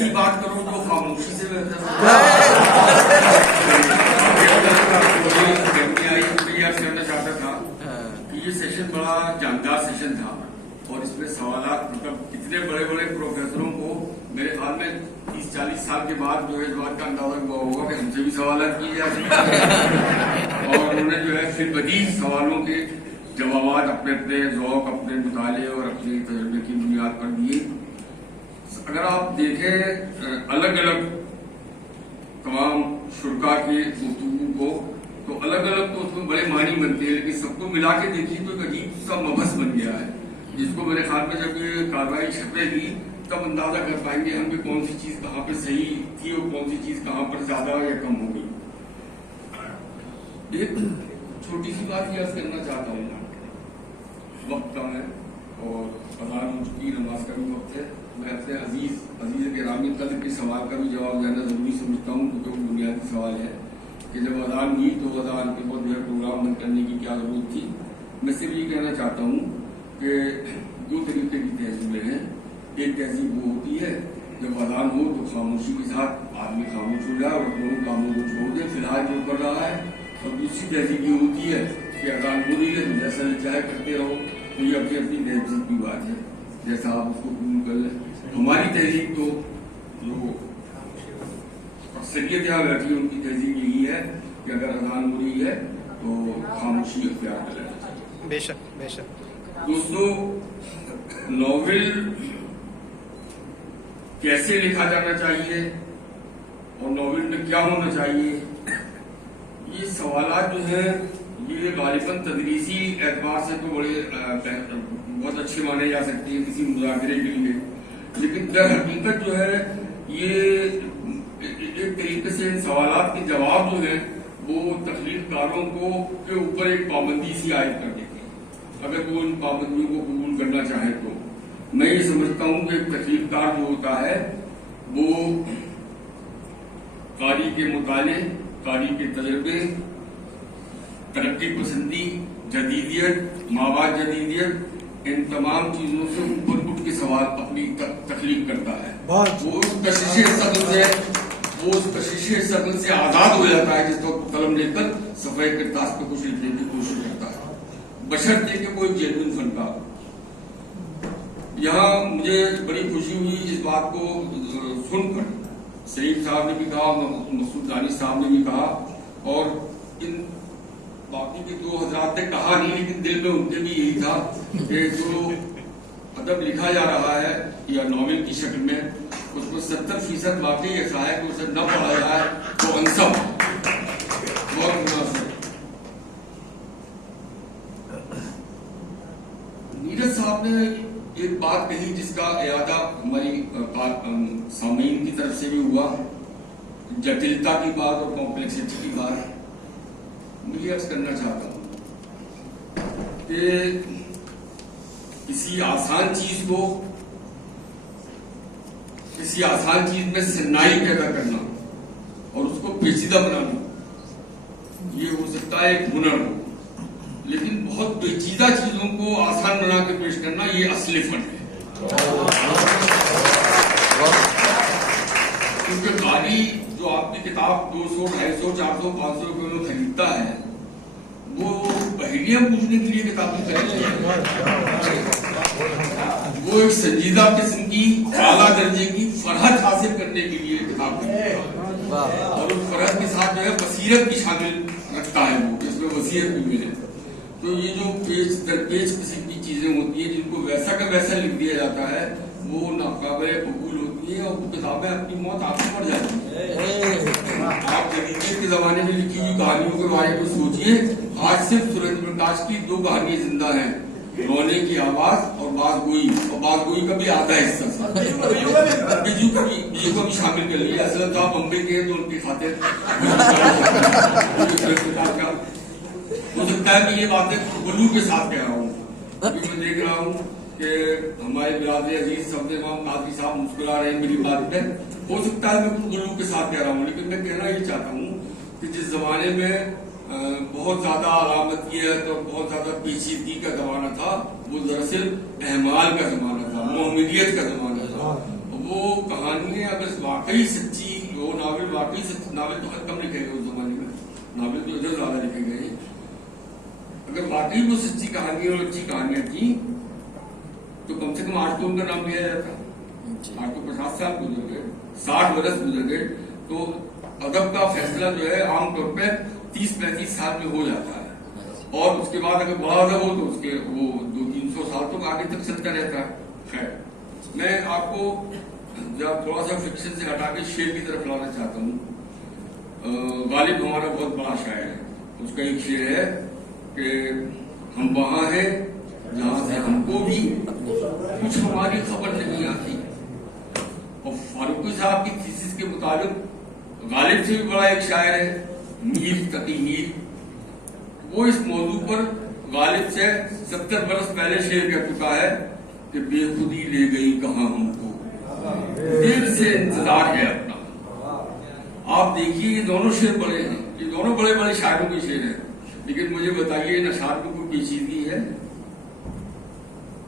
ऐसी बात करो जो खामोशी से करना चाहता था कि ये सेशन बड़ा जानदार सेशन था और इसमें सवालात मतलब इतने बड़े बड़े प्रोफेसरों को मेरे ख्याल में 30-40 साल के बाद जो है इस बात का अंदाजा हुआ होगा कि हमसे भी सवालात किए जा सकते और उन्होंने जो है फिर बदी सवालों के जवाब अपने अपने ज़ौक़, अपने मुताले और अपने तजुर्बे की बुनियाद पर दिए। अगर आप देखें अलग अलग तमाम शुरा की गुफ्तगू को तो अलग अलग तो उसमें बड़े मानी बनते हैं, लेकिन सबको मिला के देखिए तो एक अजीब सा मबहस बन गया है जिसको मेरे ख्याल में जब ये कार्रवाई छपेगी तब अंदाजा कर पाएंगे हम कि कौन सी चीज कहाँ पे सही थी और कौन सी चीज कहाँ पर ज्यादा या कम हो गई। एक छोटी सी बात याद करना चाहता हूँ, वक्त कम है और अज़ान हो चुकी, नमाज का भी वक्त है। मैं अपने अजीज गिरामी कद्र के सवाल का भी जवाब देना जरूरी समझता हूँ क्योंकि वो बुनियादी सवाल है कि जब अज़ान हुई तो अज़ान के बाद जो है प्रोग्राम बंद करने की क्या जरूरत थी। मैं सिर्फ ये कहना चाहता हूँ कि दो तरीके की तहजीबें हैं। एक तहजीब वो होती है जब अज़ान हो तो खामोशी के साथ आदमी खामोश हो जाए और अपने कामों को छोड़ दे फिलहाल जो कर रहा है, और दूसरी तहजीब ये होती है कि अज़ान हो रही है तो जैसा चाहे करते रहो, तो ये अपनी अपनी तहजीब की बात है, जैसा आप उसको कबूल कर लें। हमारी तहजीब तो जो अक्सरियत यहाँ बैठी है उनकी तहजीब यही है कि अगर अज़ान हो रही है तो खामोशी अख्तियार कर लेना चाहिए। बेशक बेशक। दोस्तों, नॉवेल कैसे लिखा जाना चाहिए और नॉवेल में क्या होना चाहिए, ये सवालात जो हैं ये गालिबन तदरीसी एतबार से तो बड़े बहुत अच्छे माने जा सकते हैं किसी मुज़ाकरे के लिए, लेकिन दर हकीकत जो है ये एक तरीके से इन सवालात के जवाब जो है वो तख्लीक़कारों को के ऊपर एक पाबंदी सी आयद कर देती है अगर वो इन पाबंदियों को कबूल करना चाहे तो। मैं ये समझता हूँ कि तख्लीक़कार जो होता है वो कारी के मुताले, कारी के तजर्बे, तरक्की पसंदी, जदीदियत, मावाद जदीदियत, इन तमाम चीजों से ऊपर उठ के सवाल अपनी तख्लीक करता है। वो उस कशिश शकल से आजाद हो जाता है जिस वक्त कलम लेकर सफेद किरतास पे कुछ लिखने की कोशिश करता है, बशर्ते कि कोई जेन्युइन फनकार। यहाँ मुझे बड़ी खुशी हुई इस बात को सुनकर, सईद साहब ने भी कहा, मसूद दानिश साहब ने भी कहा और इन बाकी के दो हजरात ने कहा नहीं, लेकिन दिल में उनके भी यही था कि जो अदब लिखा जा रहा है या नॉवेल की शक्ल में उसमें 70% वाकई ऐसा है कि उसे न पढ़ा जाए तो अनसब बहुत मुनासिब। नीरज साहब ने एक बात कही जिसका इयादा हमारी सामीन की तरफ से भी हुआ, जटिलता की बात और कॉम्प्लेक्सिटी की बात। मैं अर्ज करना चाहता हूं कि किसी आसान चीज में सन्नाई पैदा करना और उसको पेचीदा बनाना ये हो सकता है एक हुनर, लेकिन बहुत पेचीदा चीजों को आसान बना के पेश करना ये असली फन है। क्योंकि गाली जो आपकी किताब 200, 250, 400, 500 रुपए में खरीदता है वो पहेलियां पूछने के लिए किताब नहीं खरीदता, वो एक संजीदा किस्म की आला दर्जे की फरहत हासिल करने के लिए किताब खरीदता है और उस फरहत के साथ जो है बसीरत भी शामिल रखता है वो, इसमें वसीयत भी मिले। तो ये जो पेज दर पेज किस्म की चीजें होती है जिनको वैसा का वैसा लिख दिया जाता है वो नाकाबिल कबूल होती है और वो किताबें अपनी मौत आपसे मर जाती है। आप जदीदियत के जमाने में लिखी हुई कहानियों के बारे में सोचिए, आज सिर्फ सुरेंद्र प्रकाश की 2 कहानियां जिंदा हैं, रोने की आवाज और बाज़गोई, और बाज़गोई का भी आधा हिस्सा बिजू को भी शामिल कर लिया। असल तो आप बम्बे के तो उनकी खातिर हो सकता है कि ये बातें गुल्लू के साथ कह रहा हूँ, क्योंकि मैं देख रहा हूँ कि हमारे बिरादर अजीज सब्ज़ इमाम काजी साहब मुस्कुरा रहे हैं मेरी बात पे। हो सकता है मैं गुल्लू के साथ कह रहा हूँ, लेकिन मैं कहना ये चाहता हूँ कि जिस जमाने में बहुत ज्यादा अलामतियत और बहुत ज्यादा पेचीदगी का जमाना था वो दरअसल अहमाल का जमाना था, मोहम्मदियत का जमाना था। वो वो कहानियां अगर वाकई सच्ची, वो नावल वाकई सच्ची, नावल तो कम लिखे गए उस जमाने में, नावल तो इधर ज्यादा लिखे गए, अगर वाकई वो सच्ची कहानी और अच्छी कहानियां थी तो कम से कम आज तो उनका नाम लिया जाता। आज तो 50 साल गुजर गए, 60 वर्ष गुजर गए, तो अदब का फैसला जो है आमतौर पे 30-35 साल में हो जाता है, और उसके बाद अगर बड़ा अदब हो तो उसके वो 200-300 साल तक आगे तक चलता रहता है। मैं आपको जब थोड़ा सा फिक्शन से हटा के शेर की तरफ लाना चाहता हूँ। गालिब हमारा बहुत बड़ा शायर है, उसका एक शेर है कि हम वहां हैं जहां से हमको भी कुछ हमारी खबर नहीं आती। और फारूकी साहब की थीसिस के मुताबिक गालिब से भी बड़ा एक शायर है मीर तकी मीर, वो इस मौजू पर गालिब से 70 बरस पहले शेर कह चुका है कि बेखुदी ले गई कहां हमको, देर से इंतजार है अपना। आप देखिए ये दोनों शेर बड़े हैं, ये दोनों बड़े बड़े शायरों के शेर हैं, लेकिन मुझे बताइए इन अशार में कोई पेचीदगी है?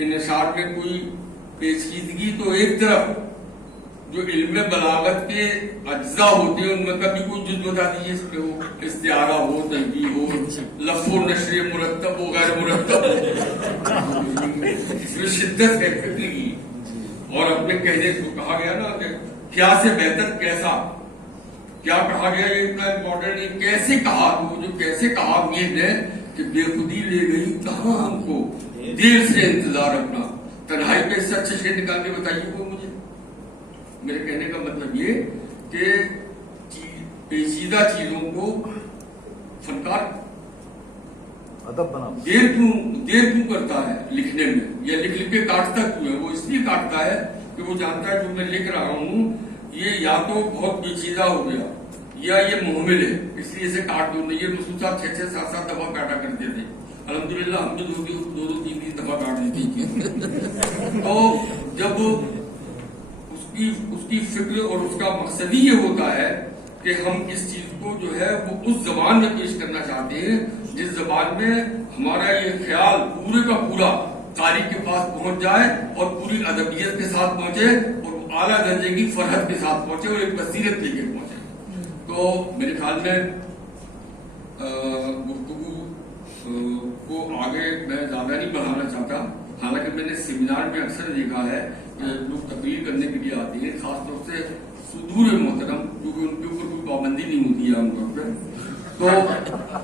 इन अशार में कोई पेचीदगी तो एक तरफ जो इल्म बलागत के अज्जा होते हैं उनमें कभी कोई जुज बता दीजिए, इसमें हो इस्तिआरा हो, तहबीह हो, लफ्ज़ व नश्र मुरत्तब हो, गैर मुरत्तब हो, इसमें शिद्दत है फिक्र की। और अपने कहने को कहा गया ना कि क्या से बेहतर कैसा, क्या कहा गया, ये इतना इम्पोर्टेंट है। कैसे कहा, वो जो कैसे कहा ये है कि बेखुदी ले गई कहां हमको, देर से इंतजार अपना। तन्हाई पे इससे अच्छे शेर निकाल के बताइए वो मुझे। मेरे कहने का मतलब ये कि पेचीदा चीजों को फनकार अदब बना देर क्यों करता है लिखने में, या लिख लिख के काटता क्यों है? वो इसलिए काटता है कि वो जानता है जो मैं लिख रहा हूं ये या तो बहुत पेचीदा हो गया या ये मुहमिल है, इसलिए इसे काट दो। ये रसूल साहब 6-7 दफा काटा करते थे, अल्हम्दुलिल्लाह हमने 2-3 दफा काट दी थी। तो जब उसकी फिक्र और उसका मकसद ही ये होता है कि हम इस चीज को जो है वो उस जबान में पेश करना चाहते हैं जिस जबान में हमारा ये ख्याल पूरे का पूरा कारी के पास पहुंच जाए और पूरी अदबियत के साथ पहुंचे और आला दर्जे की फरहत के साथ पहुंचे और एक बसीरत लेके पहुंचे। तो मेरे ख्याल में गुफ्तगू को आगे मैं ज्यादा नहीं बढ़ाना चाहता। हालांकि मैंने सेमिनार में अक्सर देखा है कि लोग तकरीर करने के लिए आते हैं, खासतौर से सुदूर मोहतरम, क्योंकि उनके ऊपर कोई पाबंदी नहीं होती है आमतौर पर, तो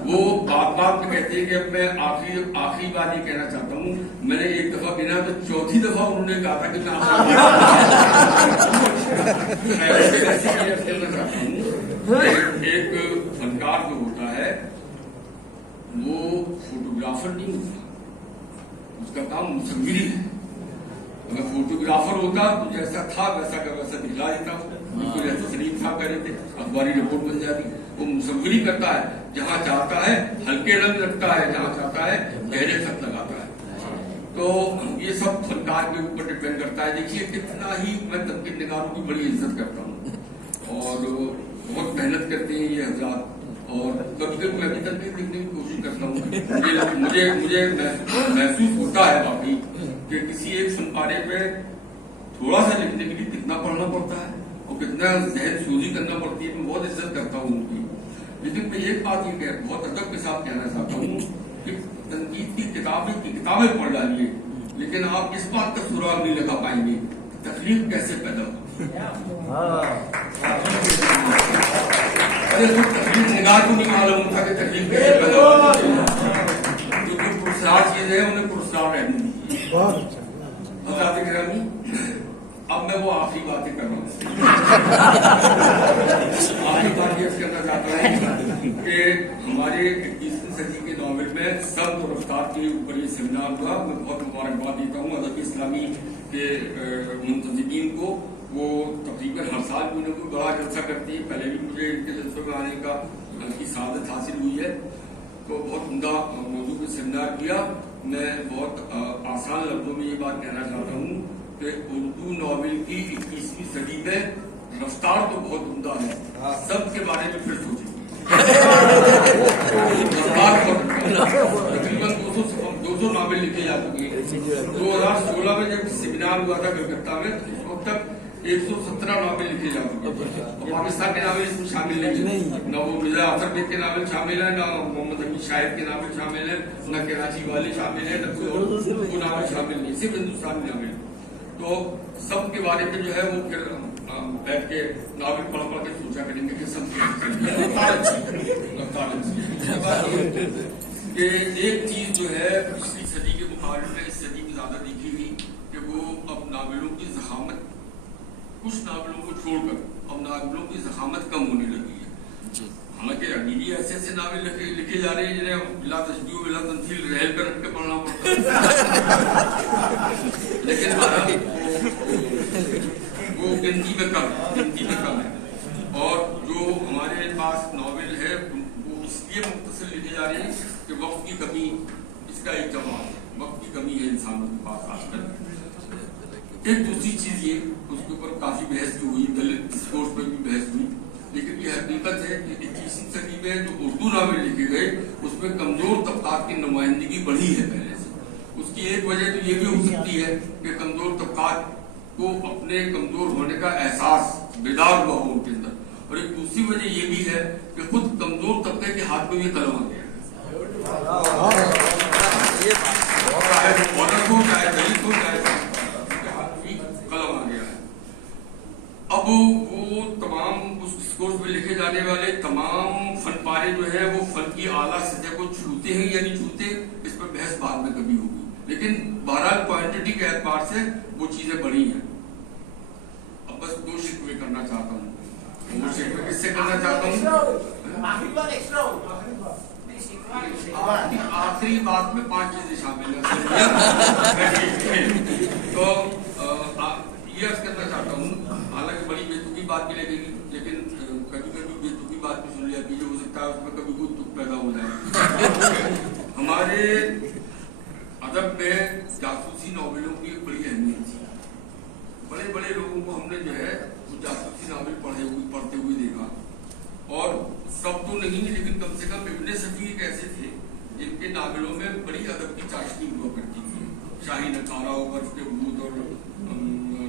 वो बात में कहते हैं कि अब मैं आखिरी बात ये कहना चाहता हूँ। मैंने एक दफा गिना तो चौथी दफा उन्होंने कहा था कि मैं कहना चाहता हूँ। एक फनकार जो होता है वो फोटोग्राफर नहीं होता, उसका काम मुसव्विरी है। अगर फोटोग्राफर होता तो जैसा था वैसा का वैसा दिखला देता, बिल्कुल ऐसा सलीम साहब कह रहे थे, अखबारी रिपोर्ट बन जाती। वो मुसव्विरी करता है, जहां चाहता है हल्के रंग रखता है, जहां चाहता है गहरे खत लगाता है। तो ये सब फनकार के ऊपर डिपेंड करता है। देखिए कितना ही मैं तनकीद निगारों की बड़ी इज्जत करता हूँ और बहुत मेहनत करते हैं ये हजरात, और कभी कभी मैं भी तनकीद लिखने की कोशिश करता हूँ। मुझे महसूस होता है वाकई कि किसी एक फनकारे पे थोड़ा सा लिखने के लिए कितना पढ़ना पड़ता है और कितना जहन सूजी करना पड़ती है। मैं बहुत इज्जत करता हूँ उनकी, लेकिन मैं एक बात ये बहुत अदब के साथ कहना चाहता हूँ कि तनकीद की किताबें पढ़ डालिए, लेकिन आप इस बात का सुराग नहीं लगा पाएंगे तकलीफ कैसे पैदा हो। तकलीफ निगाह को नहीं मालूम था कि तकलीफ कैसे पैदा होती है, क्योंकि पुरस्कार चीजें हैं उन्हें पुरस्कार रहने दीजिए। अब मैं वो आखिरी बातें कर रहा हूँ। आखिरी बात ये करना चाहता हूँ कि हमारे 21वीं सदी के नॉवेल में सब रफ्तार के ऊपर ये सेमिनार हुआ। मैं बहुत मुबारकबाद देता हूँ अदब इस्लामी के मुंतजिमीन को। वो तकरीबन हर साल कोई ना कोई बड़ा जलसा करती है, पहले भी मुझे इनके जलसों में आने का की सादत हासिल हुई है। तो बहुत उम्दा मौजूद में सेमिनार किया। मैं बहुत आसान लफ्जों में ये बात कहना चाहता हूँ कि उर्दू नॉवेल की 21वीं सदी में रफ्तार तो बहुत उम्दा है, सब के बारे में फिर सोचेंगे। तकरीबन 200 नॉवेल लिखे जा चुके हैं। 2016 में जब सेमिनार हुआ था कलकत्ता में, उस वक्त तक 117 नावल लिखे जा चुके हैं। और पाकिस्तान के नावल इसमें शामिल नहीं है, न वो मिर्जा अफर बेग के नावल शामिल है, न मोहम्मद हमीद शाहिद के नावल शामिल है, न कराची वाले शामिल है, न कोई और नावल शामिल नहीं, सिर्फ हिंदुस्तान में नावल। तो सब के बारे में जो है वो फिर बैठ के नावल पढ़ के सोचा करेंगे कि सब कि एक चीज जो है पिछली सदी के मुकाबले में इस सदी में ज्यादा देखी हुई कि वो अब नावलों की ज़खामत, कुछ नावलों को छोड़कर अब नावलों की ज़खामत कम होने लगी है। हालांकि अभी ऐसे ऐसे नावल लिखे जा रहे हैं जिन्हें बिला तशबीह बिला तमसील रहल कर रख के पढ़ना पड़ता है, लेकिन वो गिनती में कम है। और जो हमारे पास नावल है वो इसलिए मुख्तसर लिखे जा रहे हैं कि वक्त की कमी, इसका एक जवाब है, वक्त की कमी है इंसानों के पास आजकल। एक दूसरी चीज ये, उसके ऊपर काफी बहस भी हुई, दलित डिस्कोर्स पर भी बहस हुई, लेकिन ये हकीकत है कि 21वीं सदी में जो उर्दू नावल लिखे गए उसमें कमजोर तबकात की नुमाइंदगी बढ़ी है पहले से। उसकी एक वजह तो ये भी हो सकती है कि कमजोर तबकात को अपने कमजोर होने का एहसास बेदार हुआ हो उनके अंदर, और एक दूसरी वजह ये भी है कि खुद कमजोर तबके के हाथ में भी कलम आ गया, चाहे औरत हो चाहे दलित हो चाहे हाथ में कलम आ गया है। अब वो तमाम उस डिस्कोर्स में लिखे जाने वाले तमाम फन पारे जो है वो फन की आला सतह को छूते हैं या नहीं छूते, इस पर बहस बाद में कभी होगी, लेकिन बहरहाल क्वांटिटी के एतबार से वो चीजें बढ़ी हैं। अब बस दो शिकवे करना चाहता हूँ, वो शिकवे किससे करना चाहता हूँ? आखिरी बात में 5 चीजें शामिल है। तो ये अर्ज करना चाहता हूँ, हालांकि बड़ी बेतुकी बात भी लगेगी, लेकिन कभी कभी बेतुकी बात भी सुन लिया कीजिए, हो सकता है उसमें कभी कोई तुक पैदा हो जाए। हमारे अदब में जासूसी नॉवेलों की एक बड़ी अहमियत थी। बड़े बड़े लोगों को हमने जो है जासूसी नॉवेल पढ़ते हुए देखा, और सब तो नहीं लेकिन कम से कम इब्ने सफी एक ऐसे थे जिनके नावलों में बड़ी अदब की चाशनी हुआ करती थी। शाही नकारा, बर्फ के भूत, और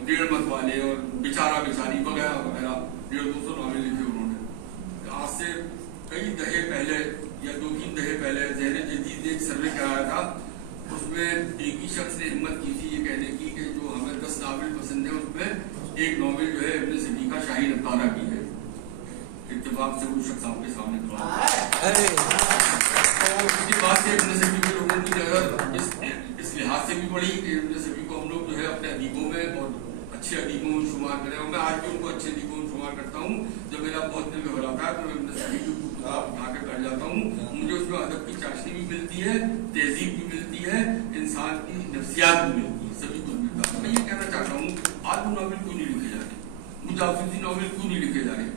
डेढ़ मत वाले, और बेचारा बेचारी वगैरह वगैरह 150-200 नावल लिखे उन्होंने। आज से कई दहे पहले या 2-3 दहे पहले ज़हन जदीद एक सर्वे कराया था, उसमें एक ही शख्स ने हिम्मत की थी ये कहने की कि जो हमें 10 नावल पसंद है उसमें एक नावल जो है इब्ने सफी का शाही नकारा की है। इत्तेफाक से वो शख्स आपके सामने खड़ा है। तो उसके बाद से इब्ने सफी के लोगों की नजर इस लिहाज से भी बढ़ी कि इब्ने सफी को हम लोग जो है अपने अदीबों में और अच्छे अदीबों में शुमार करें, और मैं आज भी उनको अच्छे अदीबों में शुमार करता हूँ। जब मेरा बहुत दिल घबराता है तो मैं इब्ने सफी की किताब उठा के बैठ जाता हूँ, मुझे उसमें अदब की चाशनी भी मिलती है, तहजीब भी मिलती है, इंसान की नफ्सियात भी मिलती है, सभी कुछ मिलता है। मैं ये कहना चाहता हूँ, आज वो नावल क्यों नहीं लिखे जा रहे, वो जासूसी नावल क्यों नहीं लिखे जा रहे?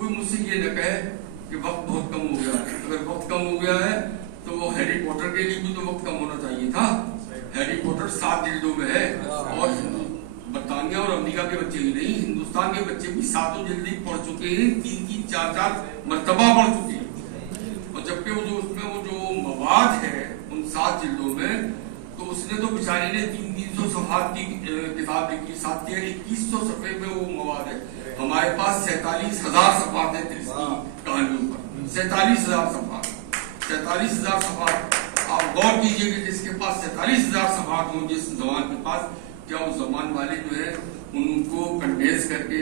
कोई मुझसे ये न कहे कि वक्त बहुत कम हो गया है। अगर वक्त कम हो गया है तो वो हैरी पॉटर के लिए भी तो वक्त कम होना चाहिए था। हैरी पॉटर 7 जिल्दों में है, और बरतानिया और अमेरिका के बच्चे ही नहीं, हिंदुस्तान के बच्चे भी 7 जिल्दी पढ़ चुके हैं, 3-3, 4-4 मरतबा पढ़ चुके हैं। और जबकि वो जो उसमें वो जो मवाद है उन 7 जिल्दों में, तो उसने तो बेचारे ने 300 सफ़हात की किताब लिखी, 2100 सफ़े में वो मवाद है। हमारे पास 47,000 सफ़हात है कहानियों पर, 47,000 सफ़हात, 47,000 सफ़हात। आप गौर कीजिए कि जिसके पास 47,000 सफ़हात हो जिस जबान के पास, क्या उस जबान वाले जो है उनको कंडेंस करके,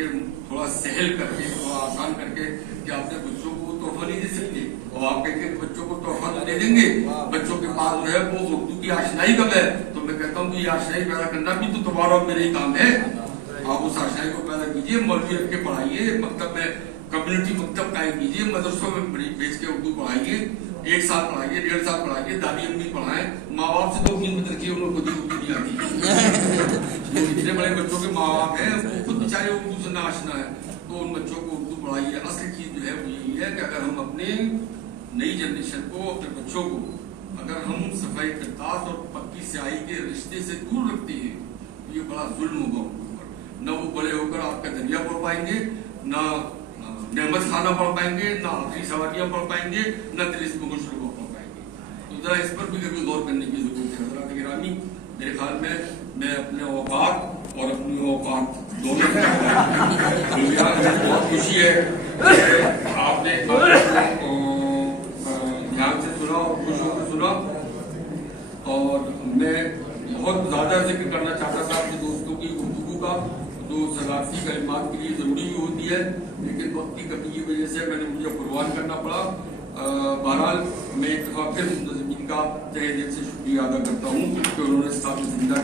थोड़ा सहल करके, थोड़ा आसान करके, कि अपने बच्चों को तोहफा नहीं दे सकते? और आप कहेंगे बच्चों को तोहफा तो दे देंगे, बच्चों के पास जो है वो उर्दू की आशनाई कब है? तो मैं कहता हूँ कि ये आशनाई पैदा करना भी तो तुम्हारा और मेरा ही काम है। आप उस आशनाई को पैदा कीजिए, मौलवी रख के पढ़ाइए, मकतब में कम्युनिटी मकतब कायम कीजिए, मदरसों में भेज के उर्दू पढ़ाइए, 1 साल पढ़ाइए, 1.5 साल पढ़ाइए, दादी अम्मी पढ़ाएं। माँ बाप से तो उम्मीद रखिए, उनको खुद ही उर्दू नहीं आती। इतने बड़े बच्चों के माँ बाप हैं, वो खुद बेचारे उर्दू से ना आशना है, तो उन बच्चों को उर्दू पढ़ाइए। असल चीज जो है वो यही है कि अगर हम अपने नई जनरेशन को, अपने बच्चों को अगर हम सफाई करतास और पक्की स्याही के रिश्ते से दूर रखते हैं तो ये बड़ा जुल्म होगा उनके ऊपर। न वो बड़े होकर आपका दरिया पढ़ पाएंगे, न नेमत खाना पढ़ पाएंगे, न आखिरी सवारियाँ पढ़ पाएंगे, न तिलिस्म मुगशरुबा पढ़ पाएंगे। तो जरा इस पर भी कभी गौर करने की जरूरत है। हज़रात गिरामी, मेरे ख्याल में मैं अपने औकात और अपनी औकात दोनों तो यार मुझे बहुत खुशी है कि आपने ध्यान से सुना और खुश होकर सुना। और मैं बहुत ज्यादा जिक्र करना चाहता था अपने दोस्तों की गुफ्तगू का, जो सदारती कलिमात के लिए जरूरी भी होती है, लेकिन वक्त की कमी की वजह से मुझे कुर्बान करना पड़ा। बहरहाल मैं एक दफा फिर मुंतज़िमीन का तहे दिल से शुक्रिया अदा करता हूँ कि उन्होंने साथ जिंदा